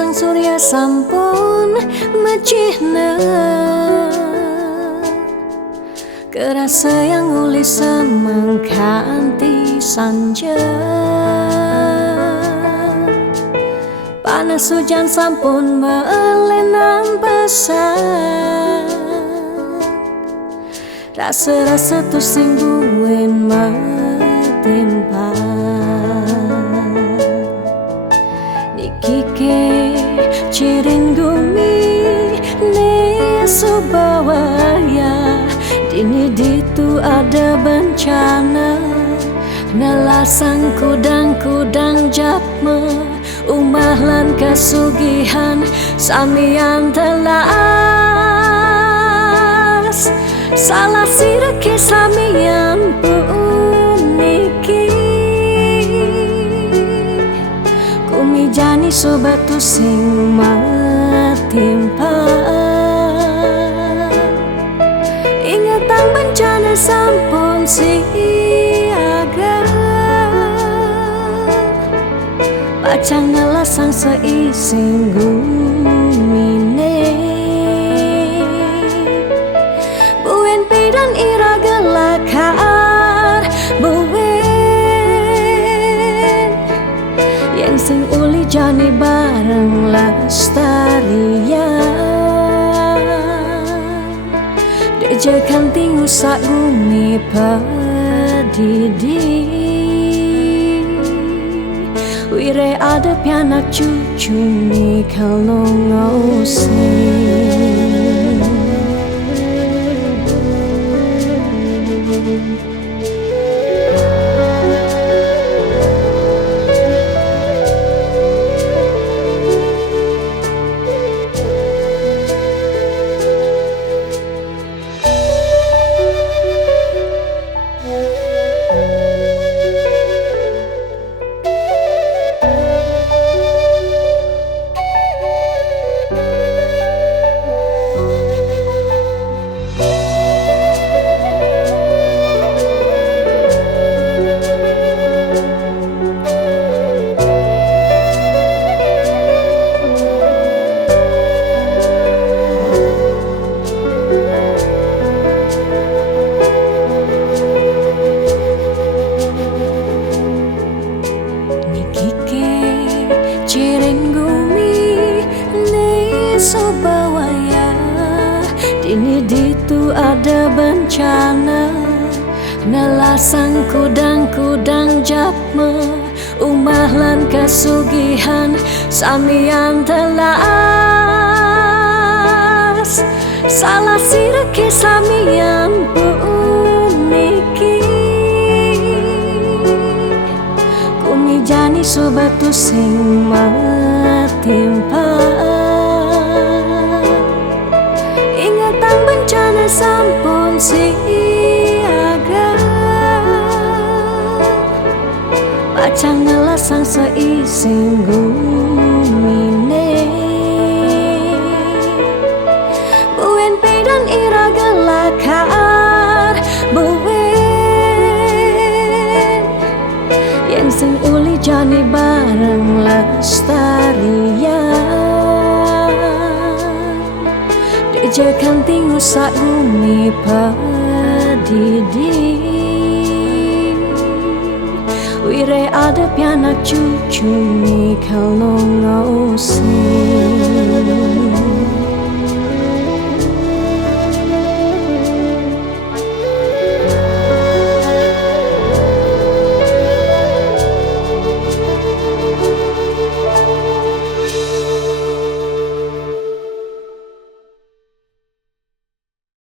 sang surya sampun mecihna kerasa yang uli semangkanti sanja. Panas hujan sampun melenang pesan, rasa-rasa tu sing buin metimpa. Niki ke cirin gumi ne subawaya, dini ditu ada bencana, nelasang kudang-kudang japme, umah lan kasugihan samian telas. Salah sirake samian puniki, kumijani sobatu sing matimpa. Ingatan bencana sampun siaga, pacang ngelasang seising gumine. Buen pidan ira gelakar buen, yang sing uli jani bareng lestarian. Dejekan tingu sak gumi pedidi, wire ada pianak cucu ni kalau ngosing. Cirin gumi ne sobawaya, dini ditu ada bencana, nelasang kudang-kudang japme, umah lan kasugihan samian telas. Salah sirake samian puniki, kumijani sobatu sing matimpa. Ingatan bencana sampun siaga, pacang ngelasang seising gumine. Buen pidan ira gelakar buen, yang sing uli jani bareng lestarian. Dejekan tingu sak gumi pedidi, wire ada pianak cucu ni kalau ngosing.